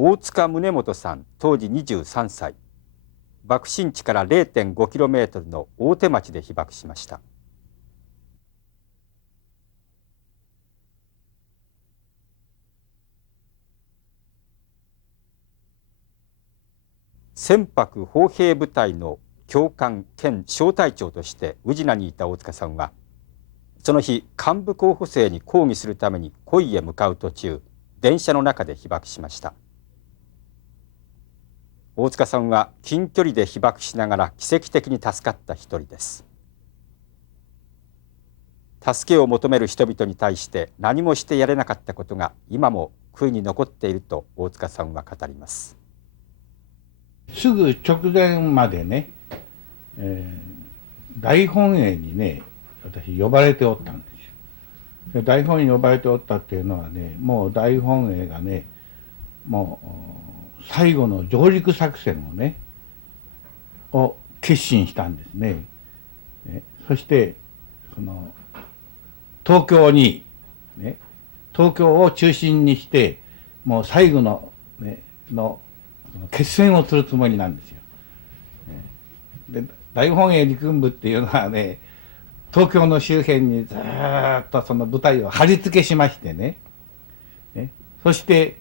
大塚宗元さん当時23歳、爆心地から 0.5km の大手町で被爆しました。船舶砲兵部隊の教官兼小隊長として宇品にいた大塚さんは、その日幹部候補生に抗議するために恋へ向かう途中、電車の中で被爆しました。大塚さんは近距離で被爆しながら奇跡的に助かった一人です。助けを求める人々に対して何もしてやれなかったことが今も悔いに残っていると大塚さんは語ります。すぐ直前までね、大本営にね、私呼ばれておったんですよ。大本営に呼ばれておったっていうのはね、もう大本営がね、もう最後の上陸作戦をね、決心したんですね。そしてその東京に、ね、東京を中心にしてもう最後の、ね、決戦をするつもりなんですよ。で大本営陸軍部っていうのはね、東京の周辺にずっとその部隊を貼り付けしましてね、そして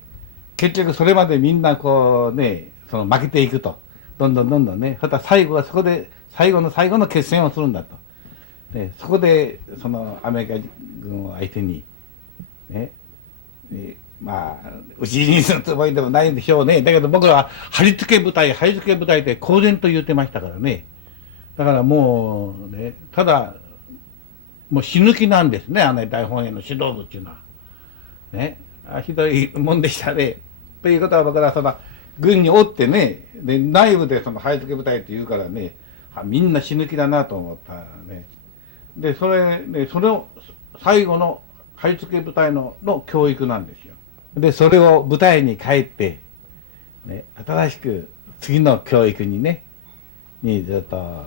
結局それまでみんなこうね、その負けていくと、どんどんね、また最後はそこで最後の決戦をするんだと。そこでそのアメリカ軍を相手にね、まあ討ち死にするつもりでもないんでしょうね。だけど僕らは貼り付け部隊って公然と言ってましたからね。だからもうね、ただもう死ぬ気なんですね、あの大本営の指導部っていうのは。ね、ひどいもんでしたね。ということは僕らその軍におってね、で内部でその貼り付け部隊って言うからね、みんな死ぬ気だなと思ったね。でそれを最後の貼り付け部隊の教育なんですよ。でそれを部隊に帰って、ね、新しく次の教育にねずっと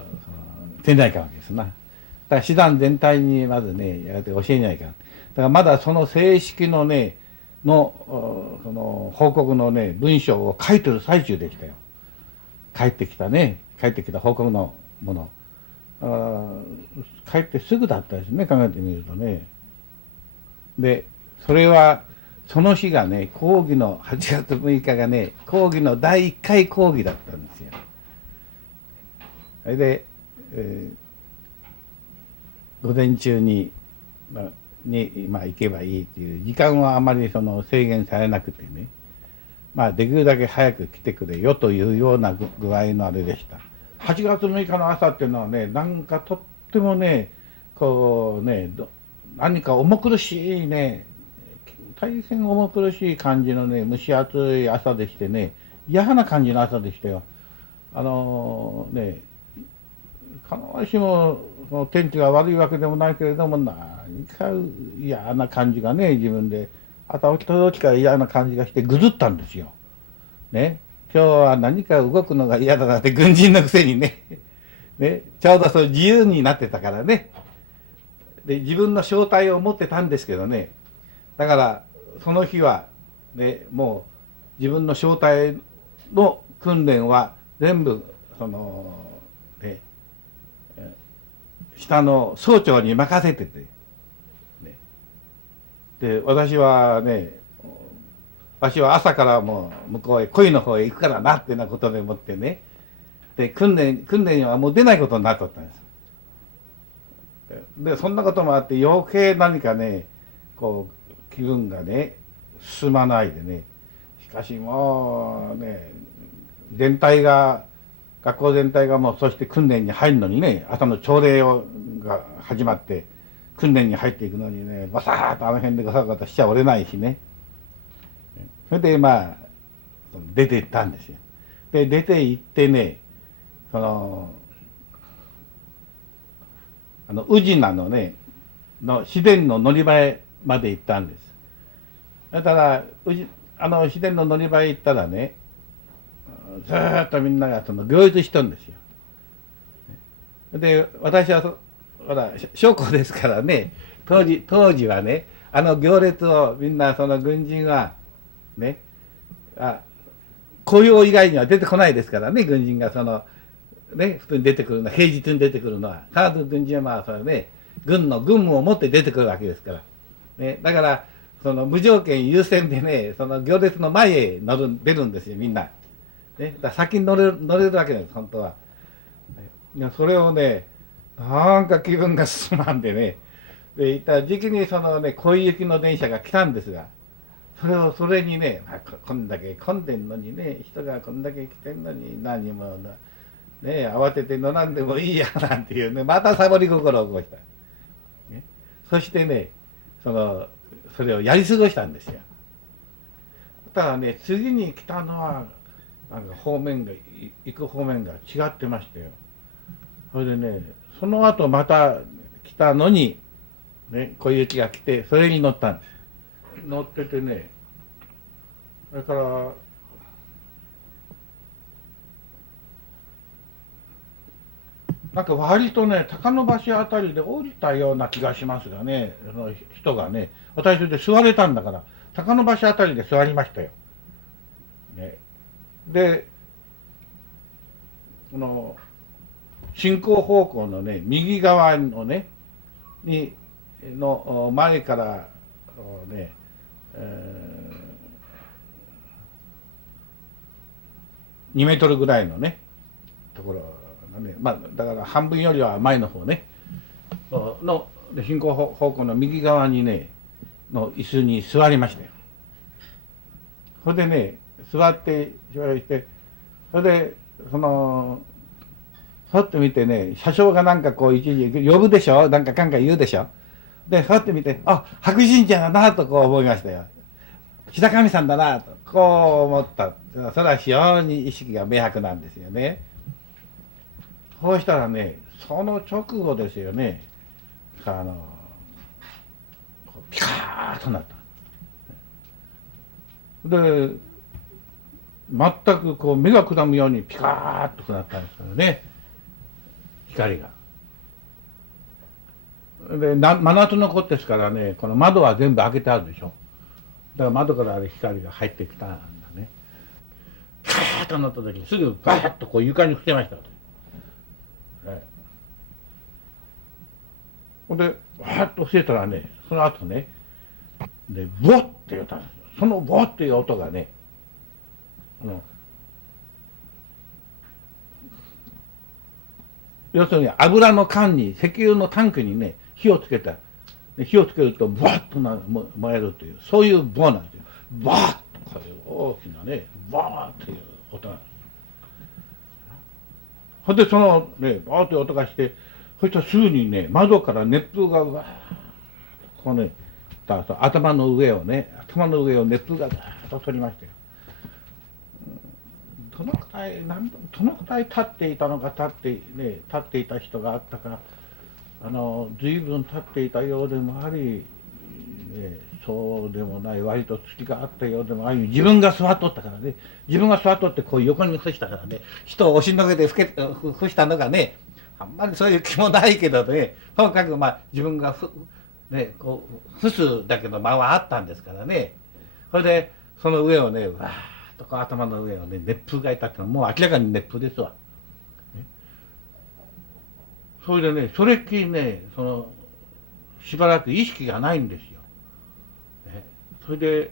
せないかんわけですな。だから師団全体にまずねやがて教えないかん。だからまだその正式のねその報告のね文章を書いてる最中でしたよ。帰ってきた報告のもの。帰ってすぐだったですね、考えてみるとね。でそれはその日がね、講義の8月6日がね、講義の第1回講義だったんですよ。それで、午前中に行けばいいっていう時間はあまりその制限されなくてね、できるだけ早く来てくれよというような具合のあれでした。8月6日の朝っていうのはね、なんかとってもね、こうね、何か重苦しいね、大変重苦しい感じのね、蒸し暑い朝でしてね、嫌な感じの朝でしたよ。必ずしもその天気が悪いわけでもないけれども、何か嫌な感じがね、自分で朝起きた時から嫌な感じがしてぐずったんですよ。ね。今日は何か動くのが嫌だなって軍人のくせにねちょうどそう自由になってたからね。で自分の正体を持ってたんですけどね。だからその日はね、もう自分の正体の訓練は全部そのね、下の総長に任せてて、ね、で私は朝からもう向こうへ恋の方へ行くからなっていうようなことでもってね、で訓練にはもう出ないことになっとったんです。でそんなこともあって余計何かねこう気分がね進まないでね、しかしもうね学校全体がもうそして訓練に入るのにね、朝の朝礼が始まって訓練に入っていくのにね、バサーッとあの辺でガサガサしちゃおれないしね。それで出て行ったんですよ。で出て行ってね、宇品のね市電の乗り場へまで行ったんです。だから市電の乗り場へ行ったらね、ずーっとみんなが行列しとるんですよ。で私はほら将校ですからね、当時はね行列をみんなその軍人はね雇用以外には出てこないですからね、軍人が普通に出てくるのは、平日に出てくるのは。必ず軍人は軍務を持って出てくるわけですから。ね、だから、無条件優先でね、行列の前へ出るんですよ、みんな。ね、だから先に乗れるわけです、本当は。いやそれをね、なんか気分が進まんでね、で、いった時期に小行きの電車が来たんですが、それにね、こんだけ混んでんのにね、人がこんだけ来てんのに、何もね、慌てて乗らんでもいいやなんていうね、またサボり心を起こした。ね、そしてね、それをやり過ごしたんですよ。ただね、次に来たのは、行く方面が違ってましたよ。それでね、その後また来たのに、ね、小雪が来て、それに乗ったんです。乗っててね、それから、なんか割とね、高野橋あたりで降りたような気がしますがね、その人がね、私それで座れたんだから、高野橋あたりで座りましたよ。ね、で、進行方向のね、右側のね、前からね、2メートルぐらいのね、ところがね、だから半分よりは前の方ね、進行方向の右側にね、の椅子に座りましたよ。それでね、座ってして、それで、ふって見てね、車掌がなんか一時呼ぶでしょ、なんか言うでしょ。で、ふって見て、あ、白神社だなと思いましたよ。白神さんだなと、思った。それは非常に意識が明白なんですよね。そうしたらね、その直後ですよね、ピカーッとなった。で、全く目がくらむようにピカーッとなったんですからね、光が。で、真夏の子ですからね、この窓は全部開けてあるでしょ。だから窓から光が入ってきたんだね。ピカーッとなった時にすぐバーッと床に伏せました。ほんで、わーっと伏せたらね、その後ね、で、ボッって言ったんですよ。そのボッっていう音がね、要するに油の缶に、石油のタンクにね、火をつけた。火をつけると、バッと燃えるという、そういう棒なんですよ。バーッとこういう大きなね、バーッという音なんです。ほんで、バーッという音がして、そしたらすぐにね、窓から熱風がわーっとこうね、頭の上を熱風がザーッと取りましたよ。どのくらい立っていたのか、立っていた人があったか、随分立っていたようでもあり、そうでもない、割と月があったようでもあり、自分が座っとったからね、自分が座っとって横に伏したからね、人を押しのけて伏したのがね、あんまりそういう気もないけどね、とにかく自分が伏すだけの間はあったんですからね。それでその上をね、わーっと頭の上をね、熱風がいたってのはもう明らかに熱風ですわ。それでね、それっきりね、しばらく意識がないんですよ。それで、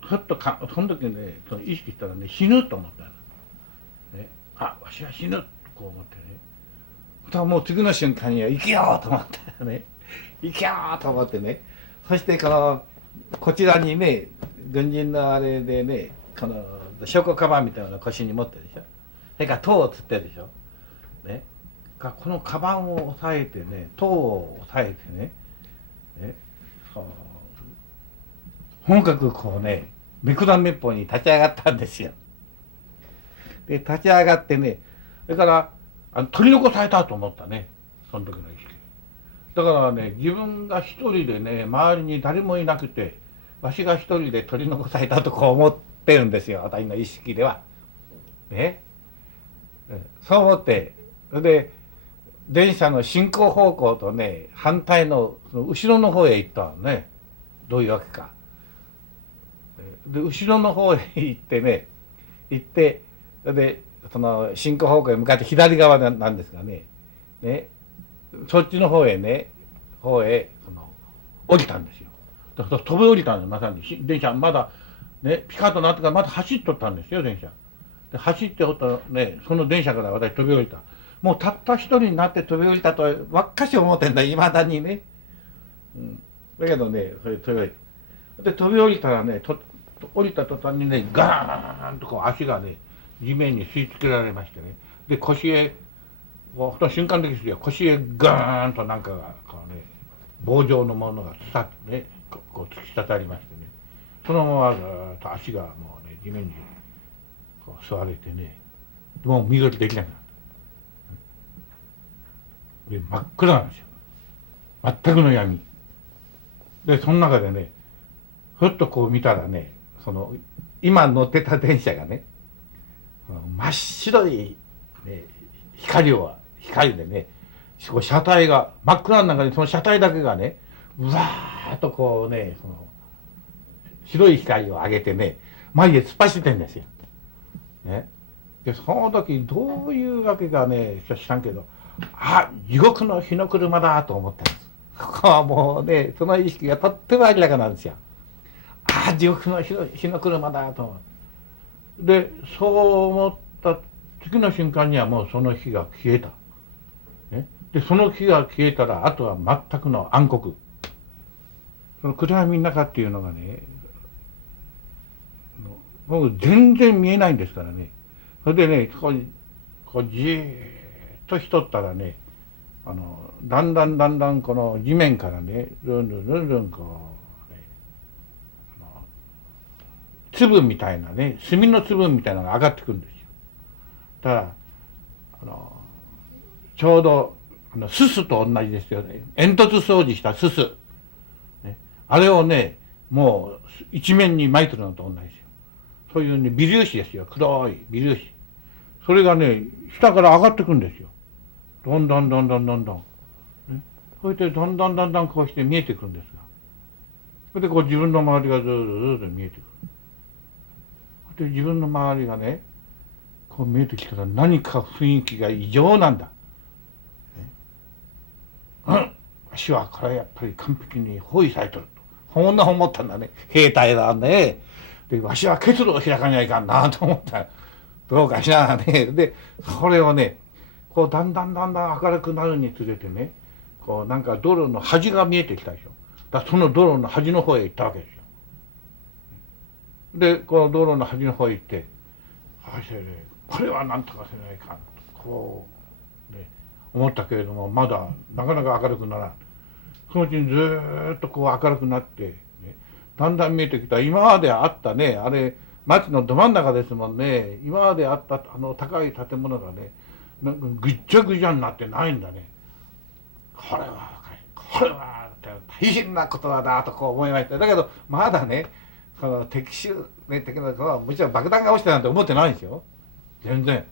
ふっとその時にね、意識したらね、死ぬと思ったの。あ、わしは死ぬと思ってね。もう次の瞬間には生きようと思ってね、生きようと思ってね、そしてこちらにね、軍人のあれでね、証拠カバンみたいなのを腰に持ってるでしょ。それから塔をつってるでしょ。ね、このカバンを押さえてね、塔を押さえてね、本格めくらめっぽうに立ち上がったんですよ。で、立ち上がってね、それから取り残されたと思ったね、その時の意識。だからね、自分が一人でね、周りに誰もいなくて、わしが一人で取り残されたと思ってるんですよ、私の意識では。ね、そう思って、それで電車の進行方向とね、反対の後ろの方へ行ったのね。どういうわけか。で後ろの方へ行ってね、行って、でその進行方向へ向かって左側なんですがね、そっちの方へ降りたんですよ。だから飛び降りたんです。まさに電車まだね、ピカッとなってからまだ走っとったんですよ、電車。で走っておったね、その電車から私飛び降りた。もうたった一人になって飛び降りたとばっかし思ってんだ、いまだにね。だけどね、それ飛び降りた。で飛び降りたらね、降りた途端にね、ガーンとこう足がね、地面に吸い付けられましてね。で腰へ、もうその瞬間的ですよ、腰へガーンとなんかがこうね、棒状のものがね、こう突き刺さりましてね。そのままずっと足がもうね、地面にこう吸われてね、もう身動きできなくなった。で真っ暗なんですよ。全くの闇。でその中でね、ふっとこう見たらね、その今乗ってた電車がね、真っ白い、ね、光でね、車体が真っ暗の中にその車体だけがね、うわーっとこうね、その白い光を上げてね、前へ突っ走ってんですよ。ね。でその時どういうわけかね、知らんけど、あ、地獄の火の車だと思ったんです。ここはもうね、その意識がとっても明らかなんですよ。ああ、地獄の火の車だと思う。でそう思った次の瞬間にはもうその火が消えた。ね、でその火が消えたらあとは全くの暗黒。その暗闇の中っていうのがね、もう全然見えないんですからね。それでね、こうじーっとしとったらね、だんだんこの地面からね、ルンルンこう、ね、粒みたいなね、炭の粒みたいなのが上がってくるんですよ。だからちょうどすすと同じですよね。煙突掃除したすす、ね、あれをね、もう一面に巻いてるのと同じですよ。そういうね、微粒子ですよ。黒い微粒子。それがね、下から上がってくるんですよ。どんどん。ね、それでだんだんこうして見えてくるんですが。それでこう自分の周りがずっと見えてくる。で自分の周りがね、こう見えてきたら何か雰囲気が異常なんだ。わしはこれやっぱり完璧に包囲されとると。こんな思ったんだね。兵隊だね。で、わしは結露を開かにはいかんなと思った。どうかしらね。で、それをね、こうだんだん明るくなるにつれてね、こうなんか道路の端が見えてきたでしょ。だからその道路の端の方へ行ったわけですよ。で、この道路の端の方へ行って、これはなんとかせないかんと、こう、ね、思ったけれども、まだなかなか明るくならん。そのうちにずーっとこう明るくなって、ね、だんだん見えてきた、今まであったね、あれ、町のど真ん中ですもんね、今まであった高い建物がね、なんかぐっちゃぐちゃになってないんだね。これは大変なことだなとこう思いました。だけど、まだね、その敵の子はもちろん爆弾が落ちたなんて思ってないんですよ。全然。ね、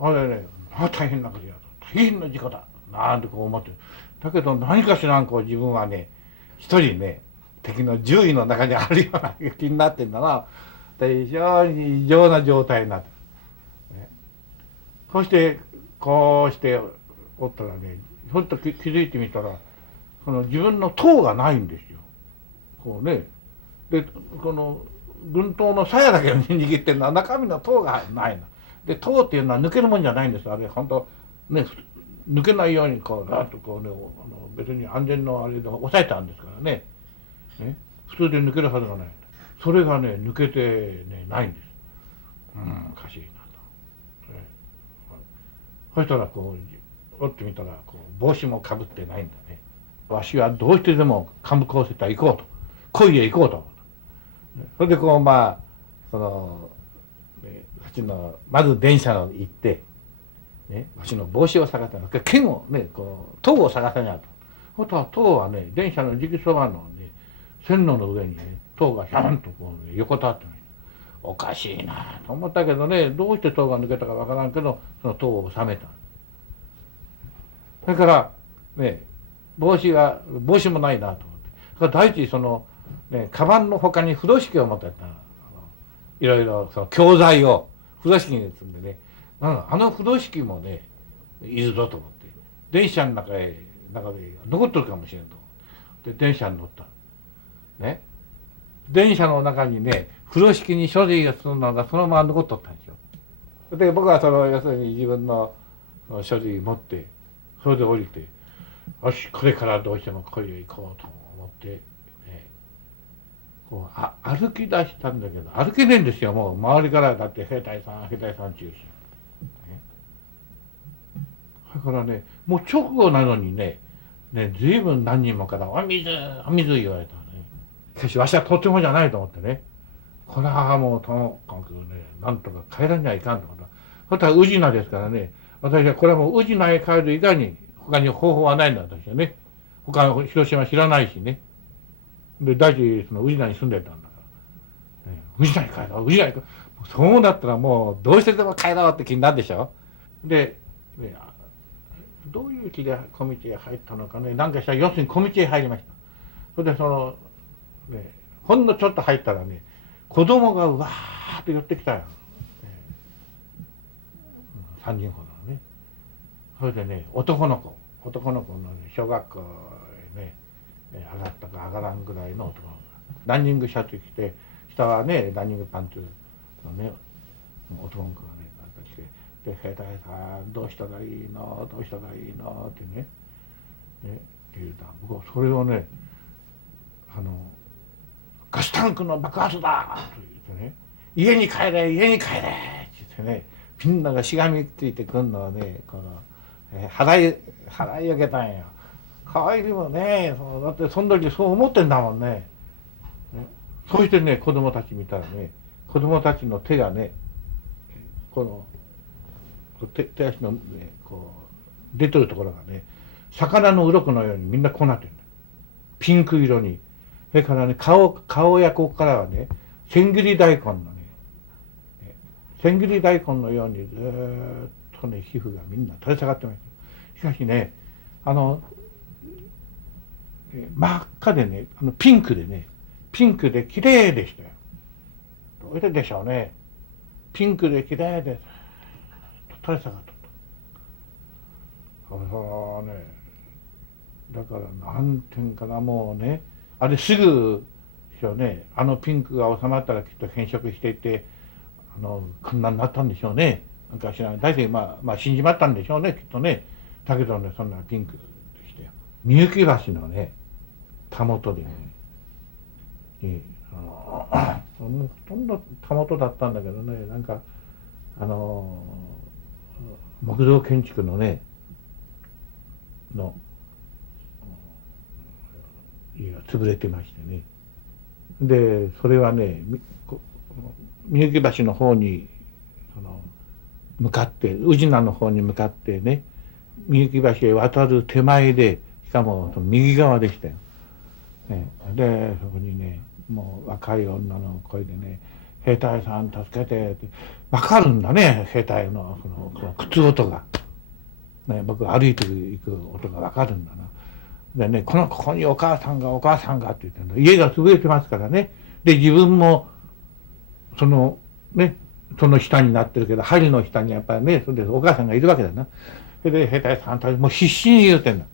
あれね、大変なことやと。大変な事故だ。なんてこう思ってる。だけど何かしらんこう自分はね、一人ね、敵の獣医の中にあるような気になってんだな。非常に異常な状態になってる。ね、そして、こうしておったらね、ひょっと気づいてみたら、その自分の塔がないんですよ。こうね。で、この軍刀の鞘だけを握ってるのは中身の塔がないの。で、塔っていうのは抜けるもんじゃないんです。あれ、本当ね、抜けないようにこう、ガーッとこうね、別に安全のあれで抑えてあるんですからね。ね、普通で抜けるはずがない。それがね、抜けてね、ないんです。おかしいなと。ね、そしたらこう、折ってみたら、こう帽子もかぶってないんだね。わしはどうしてでも幹部校セタ行こうと。恋へ行こうと。それでこう、まあ、その、ね、まず電車に行って、ね、わしの帽子を探さなきゃ、剣をね、こう、塔を探さにゃと。ほとは塔はね、電車の直そばのね、線路の上にね、塔がひゃんとこう、ね、横たわってました。おかしいなと思ったけどね、どうして塔が抜けたかわからんけど、その塔を収めた。それから、ね、帽子もないなと思って。それから第一、その、ね、カバンの他に風呂敷を持ってたの。いろいろその教材を風呂敷に積んでね、あの風呂敷もねいるぞと思って、電車の中で残ってるかもしれんと思って、で電車に乗ったね。電車の中にね風呂敷に書類が積んだのがそのまま残っとったんですよ。で僕はその要するに自分の書類持ってそれで降りて、よしこれからどうしてもこれへ行こうと思って、ね、こう歩き出したんだけど歩けねえんですよ。もう周りからだって兵隊さん中心、ね、だからねもう直後なのにね随分何人もから「お水お水」言われたね。しかしわしはとてもじゃないと思ってね、これはもうともかくねなんとか帰らにはいかんと思った。そしたら宇品ですからね、私はこれはもう宇品へ帰る以外に他に方法はないんだ私はね。他の広島知らないしね。で第一その宇品に住んでたんだから、ね、宇品に帰ろう宇品に帰ろう、そうだったらもうどうしてでも帰ろうって気になるでしょ。でどういう気で小道へ入ったのかね、なんかしたら要するに小道へ入りました。それでその、ね、ほんのちょっと入ったらね子供がわーっと寄ってきたよ、ね、3人ほどのね。それでね男の子の、ね、小学校へね上がったか上がらんぐらいの男の子がランニングシャツ着て下はねランニングパンツのね男の子がね来て「で兵隊さんどうしたらいいのどうしたらいいの」ってねって言うた。僕はそれをねガスタンクの爆発だと言ってね、家に帰れ家に帰れって言ってね、みんながしがみついてくんのはねこの、払い上げたんや。帰りもねだってその時そう思ってんだもんね。そうしてね子供たち見たらね子供たちの手がねこの手足のねこう出てるところがね魚の鱗のようにみんなこうなってるんだ。ピンク色に。それからね顔やここからはね千切り大根のね千切り大根のようにずーっとね皮膚がみんな垂れ下がってました。しかしね真っ赤でねピンクで綺麗でしたよ。どうしてでしょうね。ピンクで綺麗で垂れ下がっとった。そうねだからなんていうんかな、もうねあれすぐですよね。ピンクが収まったらきっと変色していってこんなになったんでしょうね。なんか知らない大体まあ死んじまったんでしょうねきっとね。だけどねそんなピンクでしたよ。みゆき橋のねたもとでねほとんどたもとだったんだけどね、なんか木造建築のね家が潰れてましてね。でそれはねみゆき橋の方に向かって宇品の方に向かってねみゆき橋へ渡る手前で、しかもその右側でしたよ。ね、でそこにねもう若い女の声でね「兵隊さん助けて」って分かるんだね兵隊のこの靴音が、ね、僕歩いていく音が分かるんだな。でねここにお母さんがって言ってるの。家が潰れてますからね。で自分もその下になってるけど針の下にやっぱりねそれでお母さんがいるわけだな。それで兵隊さんたちもう必死に言うてんだ。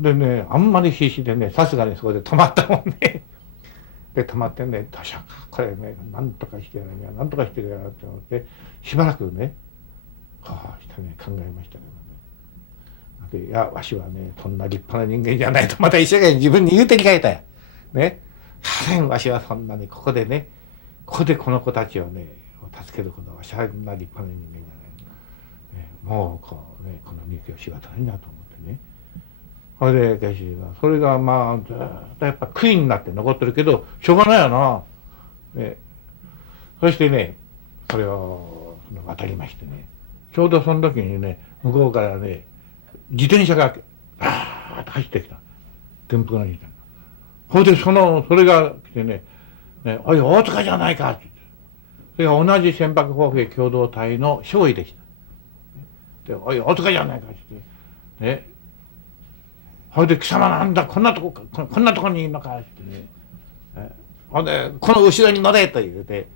でねあんまり必死でねさすがにそこで止まったもんね。で止まってねどうしようかこれねなんとかしてやらにゃなんとかしてやらって思ってしばらくねこうしてね考えましたけどね。いやわしはねそんな立派な人間じゃないとまた一生懸命自分に言うてに変えたよ。ね。わしはそんなにここでこの子たちをね助けることはわしはそんな立派な人間じゃない、ね、もうこのみゆきを仕事になと思ってね。それでそれがまあずっとやっぱ悔いになって残ってるけどしょうがないよな。ね、そしてねそれを渡りましてね、ちょうどその時にね向こうからね自転車があーっと走ってきた。軍服の自転車。それでそれが来てね「おい大塚じゃないか」って言って、それが同じ船舶砲兵共同体の少尉でした。で「おい大塚じゃないか」って言ってね、それで「貴様なんだこんなとこにいるのか」ってね、ほんでこの後ろに乗れと言うて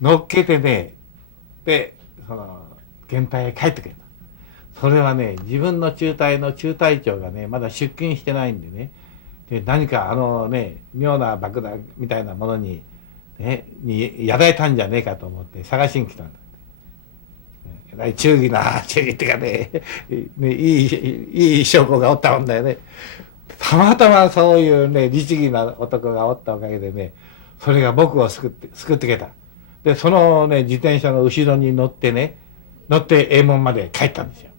乗っけてね、でその原隊へ帰ってくる。それはね、自分の中隊の中隊長がねまだ出勤してないんでね、で何か妙な爆弾みたいなものにやられたんじゃねえかと思って探しに来たんだ。えらい忠義っていうかいい証拠がおったもんだよね。たまたまそういうね律儀な男がおったおかげでね、それが僕を救ってけた。でそのね自転車の後ろに乗って永門まで帰ったんですよ。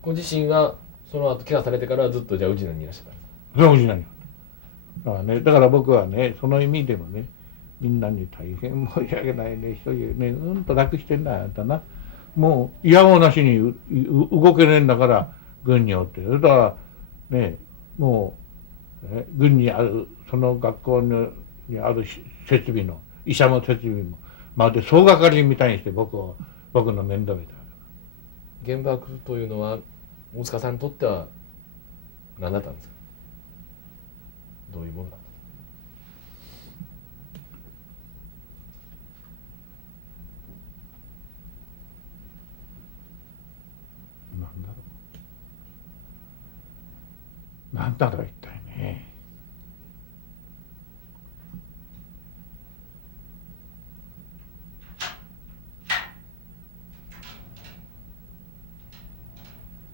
ご自身がその後怪我されてからずっとじゃあ宇品にいらっしゃったんですか？それは宇品に。だから僕はねその意味でもね、みんなに大変申し訳ないね、一人ねうんと楽してんだあんたな、もう嫌おなしに動けねえんだから軍におって、それからねもう軍にあるその学校にある設備の医者も設備もまるで総がかりみたいにして僕の面倒見た。原爆というのは大塚さんにとっては何だったんですか？どういうものだったんなんだろう一体ね。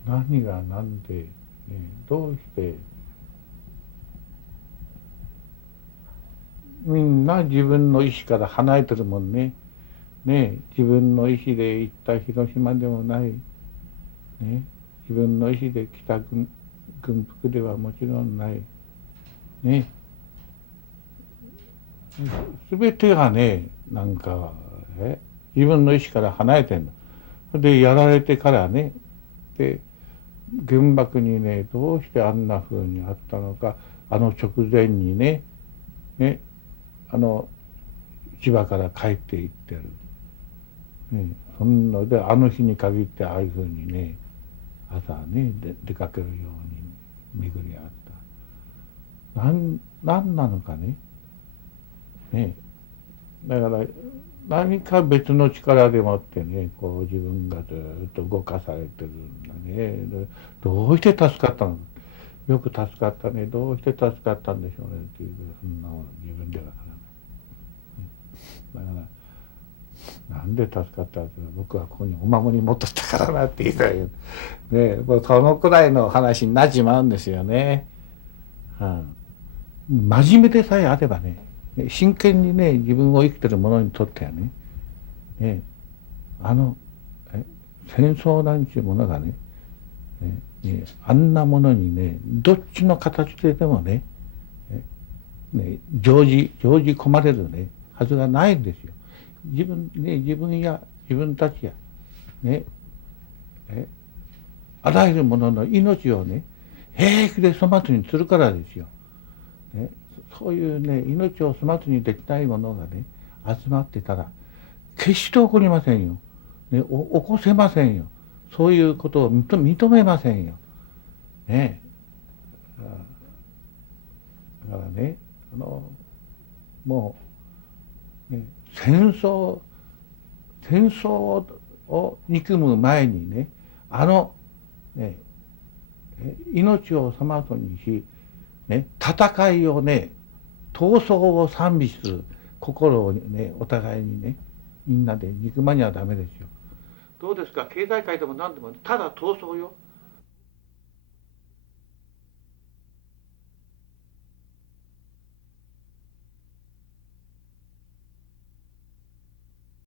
何が何で、ね、どうしてみんな自分の意思から離れてるもんね。自分の意思で行った広島でもない、自分の意思で来た軍服ではもちろんない。全てがね、なんか、自分の意思から離れてんの。で、やられてからね、で、原爆にね、どうしてあんな風にあったのか、直前にね、千葉から帰って行ってる。そんなで、あの日に限ってああいう風にね、朝ね、出かけるように巡り合った。なんなのかね。だから何か別の力でもってね、こう自分がずっと動かされてるんだね。どうして助かったのか。よく助かったね。どうして助かったんでしょうねっていう、そんなもの自分ではからない。だからなんで助かったって僕はここにお守り持っとったからなって言いたいけど、もうそのくらいの話になっちまうんですよね。真面目でさえあればね、真剣にね自分を生きてる者にとってはね、戦争なんていうものがね、あんなものにねどっちの形ででもね常時込まれるねはずがないんですよ。自分や自分たちやあらゆるものの命をね平気で粗末にするからですよ。そういうね命を粗末にできないものがね集まってたら決して起こりませんよ。起こせませんよ。そういうことを認めませんよ。だからねもう戦争を憎む前にね命を粗末にし、戦いをね闘争を賛美する心をねお互いにねみんなで憎まにはダメですよ。どうですか、経済界でも何でもただ闘争よ。